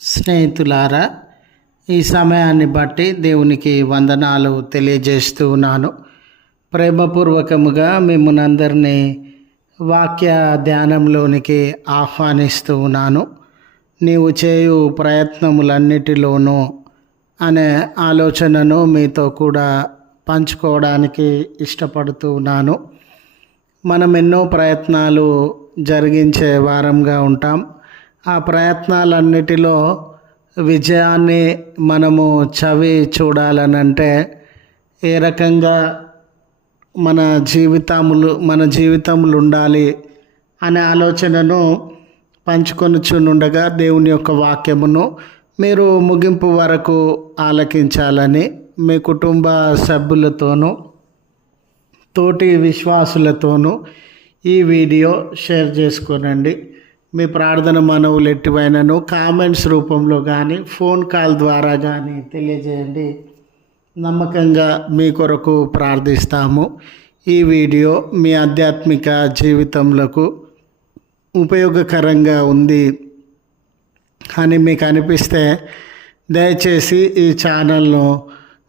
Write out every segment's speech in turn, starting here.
స్నేహితులారా ఈ సమయాన్ని బట్టి దేవునికి వందనాలు తెలియజేస్తూ ఉన్నాను. ప్రేమపూర్వకముగా మిమ్మల్ని వాక్య ధ్యానంలోనికి ఆహ్వానిస్తూ ఉన్నాను. నీవు చేయు ప్రయత్నములన్నిటిలోనూ అనే ఆలోచనను మీతో కూడా పంచుకోవడానికి ఇష్టపడుతూ ఉన్నాను. మనం ఎన్నో ప్రయత్నాలు జరిగించే వారంగా ఉంటాం. ఆ ప్రయత్నాలన్నిటిలో విజయాన్ని మనము చవి చూడాలనంటే ఏ రకంగా మన జీవితములు మన జీవితములు ఉండాలి అనే ఆలోచనను పంచుకొనుచుండగా దేవుని యొక్క వాక్యమును మీరు ముగింపు వరకు ఆలకించాలని మీ కుటుంబ సభ్యులతోనూ తోటి విశ్వాసులతోనూ ఈ వీడియో షేర్ చేసుకోనండి. మీ ప్రార్థన మనవులు ఎట్టివైనను కామెంట్స్ రూపంలో కానీ ఫోన్ కాల్ ద్వారా కానీ తెలియజేయండి. నమ్మకంగా మీ కొరకు ప్రార్థిస్తాము. ఈ వీడియో మీ ఆధ్యాత్మిక జీవితంలో ఉపయోగకరంగా ఉంది అని మీకు అనిపిస్తే దయచేసి ఈ ఛానల్ను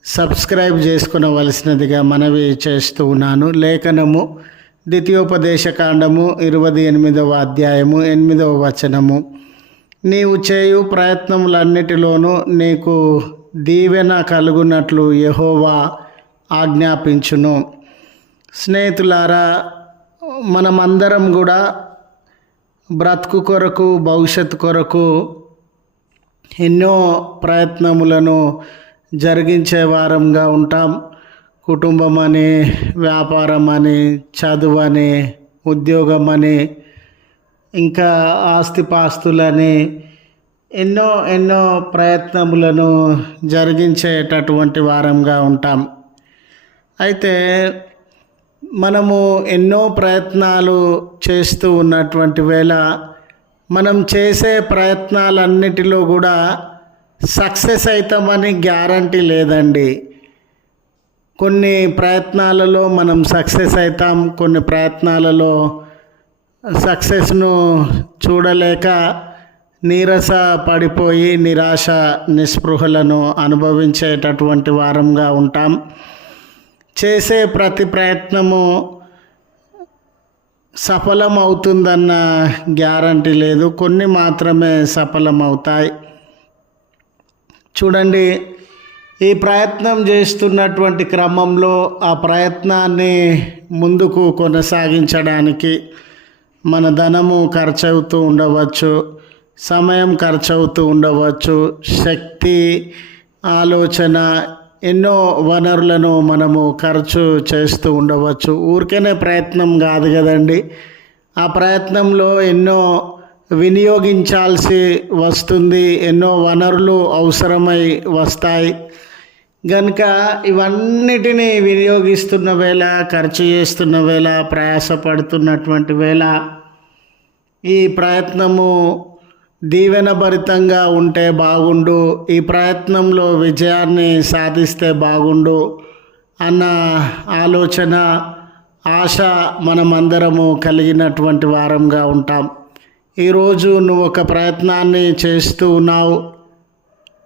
సబ్స్క్రైబ్ చేసుకునవలసినదిగా మనవి చేస్తూ ఉన్నాను. లేఖనము ద్వితీయోపదేశ కాండము ఇరవై ఎనిమిదవ అధ్యాయము ఎనిమిదవ వచనము. నీవు చేయు ప్రయత్నములన్నిటిలోనూ నీకు దీవెన కలుగునట్లు యహోవా ఆజ్ఞాపించును. స్నేహితులారా మనమందరం కూడా బ్రతుకు కొరకు భవిష్యత్తు కొరకు ఎన్నో ప్రయత్నములను జరిగించే వారంగా ఉంటాం. కుటుంబం అని వ్యాపారం అని చదువు అని ఉద్యోగం అని ఇంకా ఆస్తిపాస్తులని ఎన్నో ఎన్నో ప్రయత్నములను జరిగించేటటువంటి వారంగా ఉంటాం. అయితే మనము ఎన్నో ప్రయత్నాలు చేస్తూ ఉన్నటువంటి వేళ మనం చేసే ప్రయత్నాలన్నిటిలో కూడా సక్సెస్ అవుతామని గ్యారంటీ లేదండి. కొన్ని ప్రయత్నాలలో మనం సక్సెస్ అవుతాం కొన్ని ప్రయత్నాలలో సక్సెస్ను చూడలేక నీరస పడిపోయి నిరాశ నిస్పృహలను అనుభవించేటటువంటి వారంగా ఉంటాం. చేసే ప్రతి ప్రయత్నము సఫలం అవుతుందన్న గ్యారంటీ లేదు. కొన్ని మాత్రమే సఫలం అవుతాయి చూడండి ఈ ప్రయత్నం చేస్తున్నటువంటి క్రమంలో ఆ ప్రయత్నాన్ని ముందుకు కొనసాగించడానికి మన ధనము ఖర్చు అవుతూ ఉండవచ్చు సమయం ఖర్చు అవుతూ ఉండవచ్చు శక్తి ఆలోచన ఎన్నో వనరులను మనము ఖర్చు చేస్తూ ఉండవచ్చు. ఊరికనే ప్రయత్నం కాదు కదండి. ఆ ప్రయత్నంలో ఎన్నో వినియోగించాల్సి వస్తుంది. ఎన్నో వనరులు అవసరమై వస్తాయి. కనుక ఇవన్నిటినీ వినియోగిస్తున్న వేళ ఖర్చు చేస్తున్న వేళ ప్రయాసపడుతున్నటువంటి వేళ ఈ ప్రయత్నము దీవెనభరితంగా ఉంటే బాగుండు. ఈ ప్రయత్నంలో విజయాన్ని సాధిస్తే బాగుండు అన్న ఆలోచన ఆశ మనమందరము కలిగినటువంటి వారంగా ఉంటాం. ఈరోజు నువ్వు ఒక ప్రయత్నాన్ని చేస్తూ ఉన్నావు.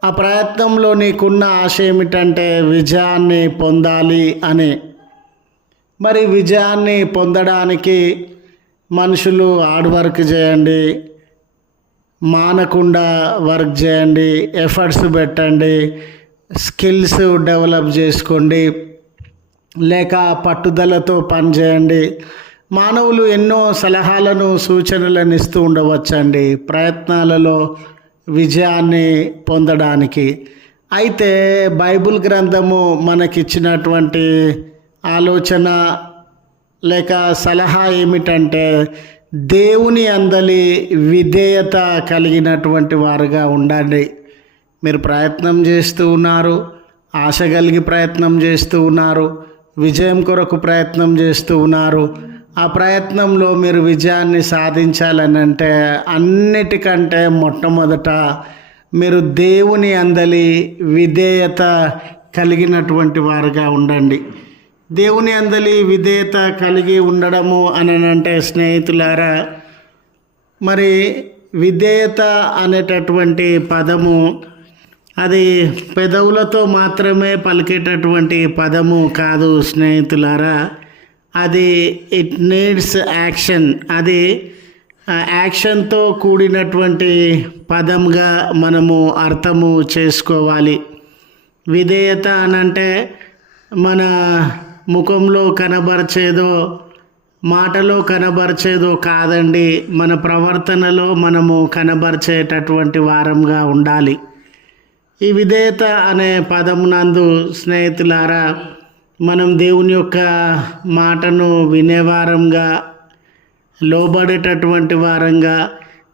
ఆ ప్రయత్నంలో నీకున్న ఆశ ఏమిటంటే విజయాన్ని పొందాలి అని. మరి విజయాన్ని పొందడానికి మనుషులు హార్డ్ వర్క్ చేయండి మానకుండా వర్క్ చేయండి ఎఫర్ట్స్ పెట్టండి స్కిల్స్ డెవలప్ చేసుకోండి లేక పట్టుదలతో పనిచేయండి. మానవులు ఎన్నో సలహాలను సూచనలను ఇస్తూ ఉండవచ్చండి. ప్రయత్నాలలో విజయాన్ని పొందడానికి. అయితే బైబుల్ గ్రంథము మనకిచ్చినటువంటి ఆలోచన లేక సలహా ఏమిటంటే దేవుని అందలి విధేయత కలిగినటువంటి వారుగా ఉండండి. మీరు ప్రయత్నం చేస్తూ ఉన్నారు ఆశ కలిగి ప్రయత్నం చేస్తూ ఉన్నారు విజయం కొరకు ప్రయత్నం చేస్తూ ఉన్నారు ఆ ప్రయత్నంలో మీరు విజయాన్ని సాధించాలని అంటే అన్నిటికంటే మొట్టమొదట మీరు దేవుని అందలి విధేయత కలిగినటువంటి వారుగా ఉండండి. దేవుని అందలి విధేయత కలిగి ఉండడము అని అంటే స్నేహితులారా మరి విధేయత అనేటటువంటి పదము అది పెదవులతో మాత్రమే పలికేటటువంటి పదము కాదు స్నేహితులారా. అది ఇట్ నీడ్స్ యాక్షన్ అది యాక్షన్తో కూడినటువంటి పదంగా మనము అర్థము చేసుకోవాలి. విధేయత అనంటే మన ముఖంలో కనబరిచేదో మాటలో కనబరిచేదో కాదండి. మన ప్రవర్తనలో మనము కనబరిచేటటువంటి వారంగా ఉండాలి. ఈ విధేయత అనే పదం నందు స్నేహితులారా మనం దేవుని యొక్క మాటను వినేవారంగా లోబడేటటువంటి వారంగా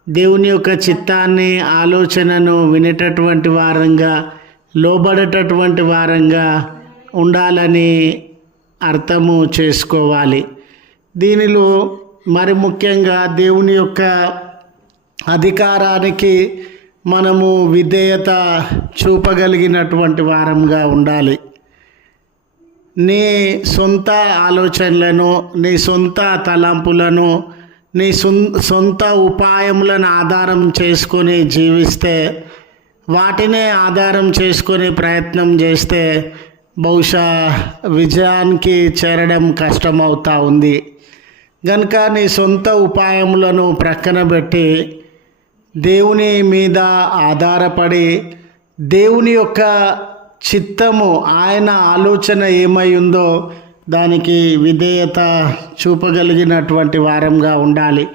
దేవుని యొక్క చిత్తాన్ని ఆలోచనను వినేటటువంటి వారంగా లోబడేటటువంటి వారంగా ఉండాలని అర్థము చేసుకోవాలి. దీనిలో మరి ముఖ్యంగా దేవుని యొక్క అధికారానికి మనము విధేయత చూపగలిగినటువంటి వారంగా ఉండాలి. నీ సొంత ఆలోచనలను నీ సొంత తలంపులను నీ సొం- సొంత ఉపాయములను ఆధారం చేసుకొని జీవిస్తే వాటినే ఆధారం చేసుకొని ప్రయత్నం చేస్తే బహుశా విజయానికి చేరడం కష్టమవుతా ఉంది. కనుక నీ సొంత ఉపాయములను ప్రక్కన పెట్టి దేవుని మీద ఆధారపడి దేవుని యొక్క చిత్తము ఆయన ఆలోచన ఏమై ఉందో దానికి విధేయత చూపగలిగినటువంటి వారంగా ఉండాలి.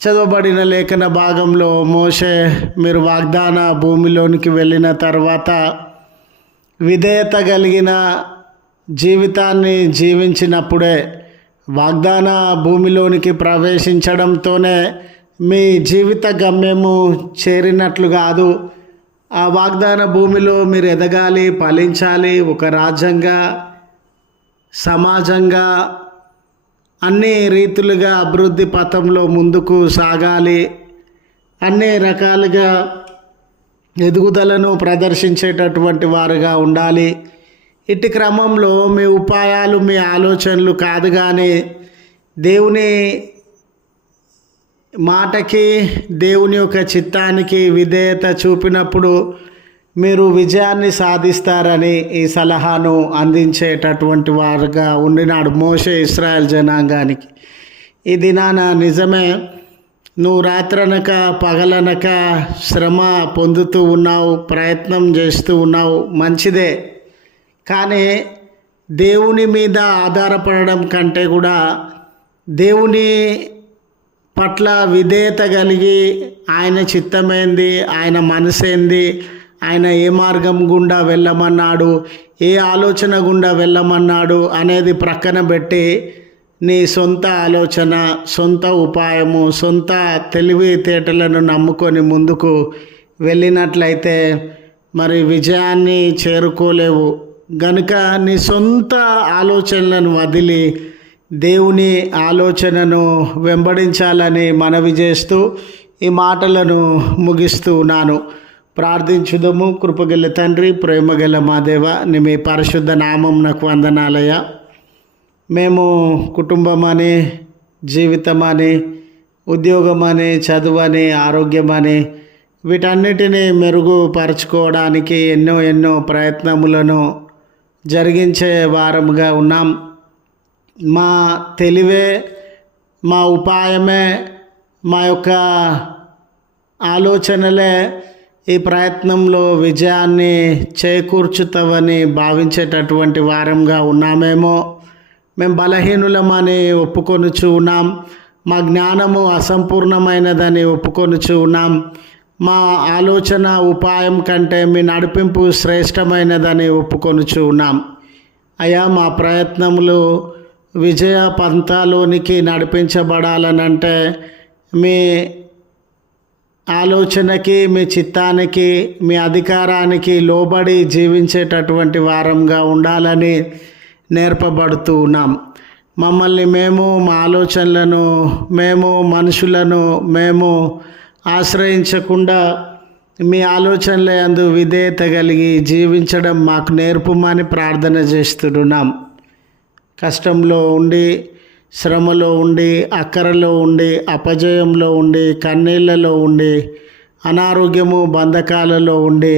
చదవబడిన లేఖన భాగంలో మోషే మీరు వాగ్దాన భూమిలోనికి వెళ్ళిన తర్వాత విధేయత కలిగిన జీవితాన్ని జీవించినప్పుడే వాగ్దాన భూమిలోనికి ప్రవేశించడంతోనే మీ జీవిత గమ్యము చేరినట్లు కాదు. ఆ వాగ్దాన భూమిలో మీరు ఎదగాలి ఫలించాలి ఒక రాజ్యంగా సమాజంగా అన్ని రీతులుగా అభివృద్ధి పథంలో ముందుకు సాగాలి. అన్ని రకాలుగా ఎదుగుదలను ప్రదర్శించేటటువంటి వారుగా ఉండాలి. ఇట్టి క్రమంలో మీ ఉపాయాలు మీ ఆలోచనలు కాదు కానీ దేవుని మాటకి దేవుని యొక్క చిత్తానికి విధేయత చూపినప్పుడు మీరు విజయాన్ని సాధిస్తారని ఈ సలహాను అందించేటటువంటి వారుగా ఉండినాడు మోసే ఇస్రాయల్ జనాంగానికి. ఈ దినాన నిజమే నువ్వు రాత్రనక పగలనక శ్రమ పొందుతూ ఉన్నావు ప్రయత్నం చేస్తూ ఉన్నావు మంచిదే. కానీ దేవుని మీద ఆధారపడడం కంటే కూడా దేవుని పట్ల విధేయత కలిగి ఆయన చిత్తమైంది ఆయన మనసేంది ఆయన ఏ మార్గం గుండా వెళ్ళమన్నాడు ఏ ఆలోచన గుండా వెళ్ళమన్నాడు అనేది ప్రక్కన పెట్టి నీ సొంత ఆలోచన సొంత ఉపాయము సొంత తెలివితేటలను నమ్ముకొని ముందుకు వెళ్ళినట్లయితే మరి విజయాన్ని చేరుకోలేవు. గనుక నీ సొంత ఆలోచనలను వదిలి దేవుని ఆలోచనను వెంబడించాలని మనవి చేస్తూ ఈ మాటలను ముగిస్తూ ఉన్నాను. ప్రార్థించుదము. కృపగల తండ్రి ప్రేమగల మాదేవ నీ మీ పరిశుద్ధ నామం నాకు వందనాలయ మేము కుటుంబం అని జీవితం అని ఉద్యోగం అని చదువు అని ఆరోగ్యం అని వీటన్నిటినీ మెరుగుపరచుకోవడానికి ఎన్నో ఎన్నో ప్రయత్నములను జరిగించే వారముగా ఉన్నాం. మా తెలివే మా ఉపాయమే మా యొక్క ఆలోచనలే ఈ ప్రయత్నంలో విజయాన్ని చేకూర్చుతావని భావించేటటువంటి వారంగా ఉన్నామేమో. మేము బలహీనులమని ఒప్పుకొనుచు ఉన్నాం. మా జ్ఞానము అసంపూర్ణమైనదని ఒప్పుకొనుచు ఉన్నాం. మా ఆలోచన ఉపాయం కంటే మీ నడిపింపు శ్రేష్టమైనదని ఒప్పుకొనుచు ఉన్నాం. అయ్యా మా ప్రయత్నములు విజయ పంతాలోనికి నడిపించబడాలనంటే మీ ఆలోచనకి మీ చిత్తానికి మీ అధికారానికి లోబడి జీవించేటటువంటి వారంగా ఉండాలని నేర్పబడుతూ ఉన్నాం. మమ్మల్ని మేము మా ఆలోచనలను మేము మనుషులను మేము ఆశ్రయించకుండా మీ ఆలోచనల అందు విధేయత కలిగి జీవించడం మాకు నేర్పుమని ప్రార్థన చేస్తున్నాం. కష్టంలో ఉండి శ్రమలో ఉండి అక్కరలో ఉండి అపజయంలో ఉండి కన్నీళ్ళలో ఉండి అనారోగ్యము బంధకాలలో ఉండి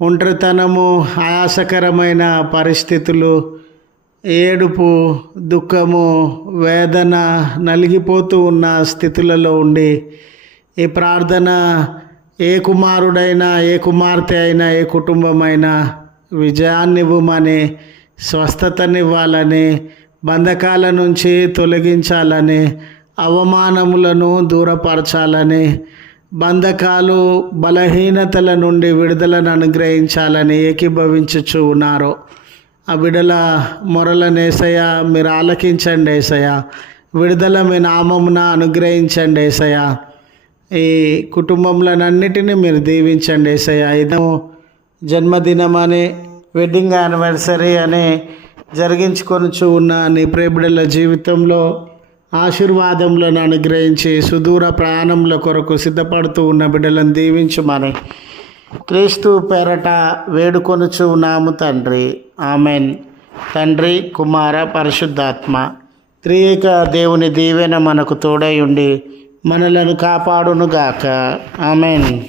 ఒంటరితనము ఆయాసకరమైన పరిస్థితులు ఏడుపు దుఃఖము వేదన నలిగిపోతూ ఉన్న స్థితులలో ఉండి ఈ ప్రార్థన ఏ కుమారుడైనా ఏ కుమార్తె అయినా ఏ కుటుంబమైనా విజయాన్నివ్వమని స్వస్థతనివ్వాలని బంధకాల నుంచి తొలగించాలని అవమానములను దూరపరచాలని బంధకాలు బలహీనతల నుండి విడుదలను అనుగ్రహించాలని ఏకీభవించుచు ఉన్నారు. ఆ బిడల మొరలనేసయ మీరు ఆలకించండి ఏసయ విడుదల మీ నామమున అనుగ్రహించండి ఏసయ ఈ కుటుంబంలోనన్నిటినీ మీరు దీవించండి ఏసయ ఇదో జన్మదినమని వెడ్డింగ్ యానివర్సరీ అని జరిగించుకొనుచు ఉన్న నీ ప్రేమిడల జీవితంలో ఆశీర్వాదములను అనుగ్రహించి సుదూర ప్రయాణంలో కొరకు సిద్ధపడుతూ ఉన్న బిడ్డలను దీవించుమని క్రీస్తు పేరట వేడుకొనుచు ఉన్నాము తండ్రి. ఆమెన్. తండ్రి కుమార పరిశుద్ధాత్మ త్రియేక దేవుని దీవెన మనకు తోడై ఉండి మనలను కాపాడునుగాక. ఆమెన్.